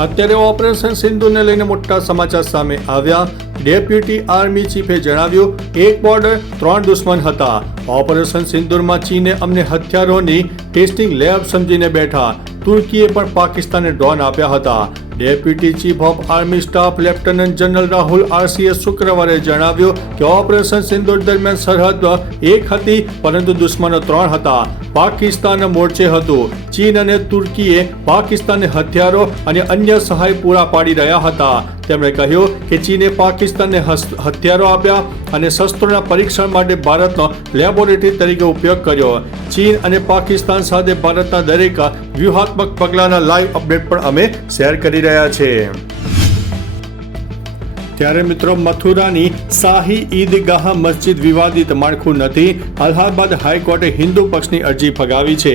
અત્યારે ઓપરેશન સિંદૂરને લઈને મોટા સમાચાર સામે આવ્યા। ડેપ્યુટી આર્મી ચીફે જણાવ્યું, એક બોર્ડર 3 દુશ્મન હતા। ઓપરેશન સિંદૂરમાં ચીને અમને હથિયારોની ટેસ્ટિંગ લેબ સમજીને બેઠા। તુર્કીએ પણ પાકિસ્તાનને ડ્રોન આપ્યા હતા। Deputy chief of army staff lieutenant general Rahul આરસીએ શુક્રવારે જણાવ્યું કે ઓપરેશન સિંદૂર દરમિયાન સરહદ એક હતી, પરંતુ દુશ્મનો 3 હતા। પાકિસ્તાન મોરચે હતું। ચીન અને તુર્કીએ પાકિસ્તાનને હથિયારો અને અન્ય સહાય પૂરા પાડી રહ્યા હતા। તેમણે કહ્યું કે ચીને પાકિસ્તાનને હથિયારો આપ્યા અને શસ્ત્રોના પરીક્ષણ માટે ભારતનો લેબોરેટરી તરીકે ઉપયોગ કર્યો। ચીન અને પાકિસ્તાન સાથે ભારતના દરેક વ્યૂહાત્મક પગલાંના લાઈવ અપડેટ પણ અમે શેર કરી રહ્યા છીએ। ત્યારે મિત્રો, મથુરાની શાહી ઈદગાહ મસ્જિદ વિવાદિત માળખું નથી। અલ્હાબાદ હાઈકોર્ટે હિન્દુ પક્ષની અરજી ફગાવી છે।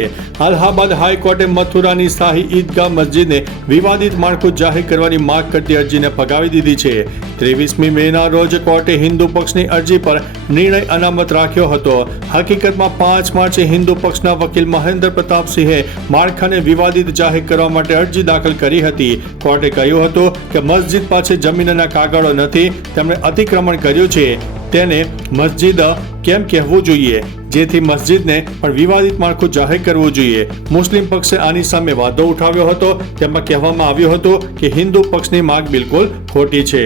અલ્હાબાદ હાઈકોર્ટે મથુરાની શાહી ઈદગાહ મસ્જિદને વિવાદિત માળખું જાહેર કરવાની માંગ કરતી અરજીને ફગાવી દીધી છે। 23મી મેના રોજ કોર્ટે હિન્દુ પક્ષની અરજી પર નિર્ણય અનામત રાખ્યો હતો। હકીકતમાં 5 માર્ચે હિન્દુ પક્ષના વકીલ મહેન્દ્ર પ્રતાપસિંહે માળખાને વિવાદિત જાહેર કરવા માટે અરજી દાખલ કરી હતી। કોર્ટે કહ્યું હતું કે મસ્જિદ પાસે જમીનના કાગળો નથી, તેમણે અતિક્રમણ કર્યું છે। તેને મસ્જિદ કેમ કહેવું જોઈએ, જેથી મસ્જિદને પણ વિવાદિત માળખું જાહેર કરવું જોઈએ। મુસ્લિમ પક્ષે આની સામે વાંધો ઉઠાવ્યો હતો। તેમાં કહેવામાં આવ્યું હતું કે હિન્દુ પક્ષની માંગ બિલકુલ ખોટી છે।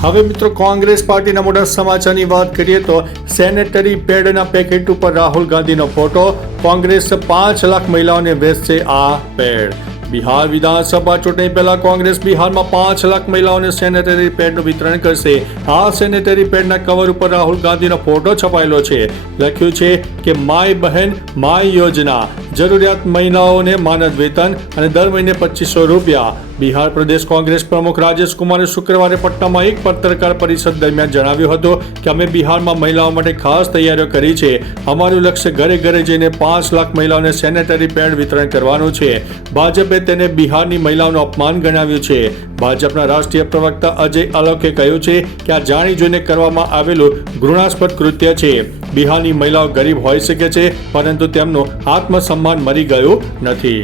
હવે મિત્રો, કોંગ્રેસ પાર્ટીના મોટા સમાચારની વાત કરીએ તો સેનેટરી પેડના પેકેટ ઉપર રાહુલ ગાંધીનો ફોટો। કોંગ્રેસ 5 લાખ મહિલાઓને વેચશે આ પેડ। બિહાર વિધાનસભા ચૂંટણી પહેલા કોંગ્રેસ બિહારમાં 5 લાખ મહિલાઓને સેનેટરી પેડનું વિતરણ કરશે। આ સેનેટરી પેડના કવર ઉપર રાહુલ ગાંધીનો ફોટો છપાયેલો છે। લખ્યું છે કે માય બહેન માય યોજના, જરૂરિયાત મહિલાઓને માનદ વેતન અને દર મહિને 2500 રૂપિયા। બિહાર પ્રદેશ કોંગ્રેસ પ્રમુખ રાજેશ કુમારે શુક્રવારે પટનામાં એક પત્રકાર પરિષદ દરમિયાન જણાવ્યું હતું કે અમે બિહારમાં મહિલાઓ માટે ખાસ તૈયારીઓ કરી છે। અમારું લક્ષ્ય ઘરે ઘરે જઈને 5 લાખ મહિલાઓને સેનેટરી પેડ વિતરણ કરવાનું છે। ભાજપે તેને બિહારની મહિલાઓનું અપમાન ગણાવ્યું છે। ભાજપના રાષ્ટ્રીય પ્રવક્તા અજય અલોકે કહ્યું છે કે આ જાણી જોઈને કરવામાં આવેલું ઘૃણાસ્પદ કૃત્ય છે। બિહારની મહિલાઓ ગરીબ હોઈ શકે છે, પરંતુ તેમનું આત્મસન્માન મરી ગયું નથી।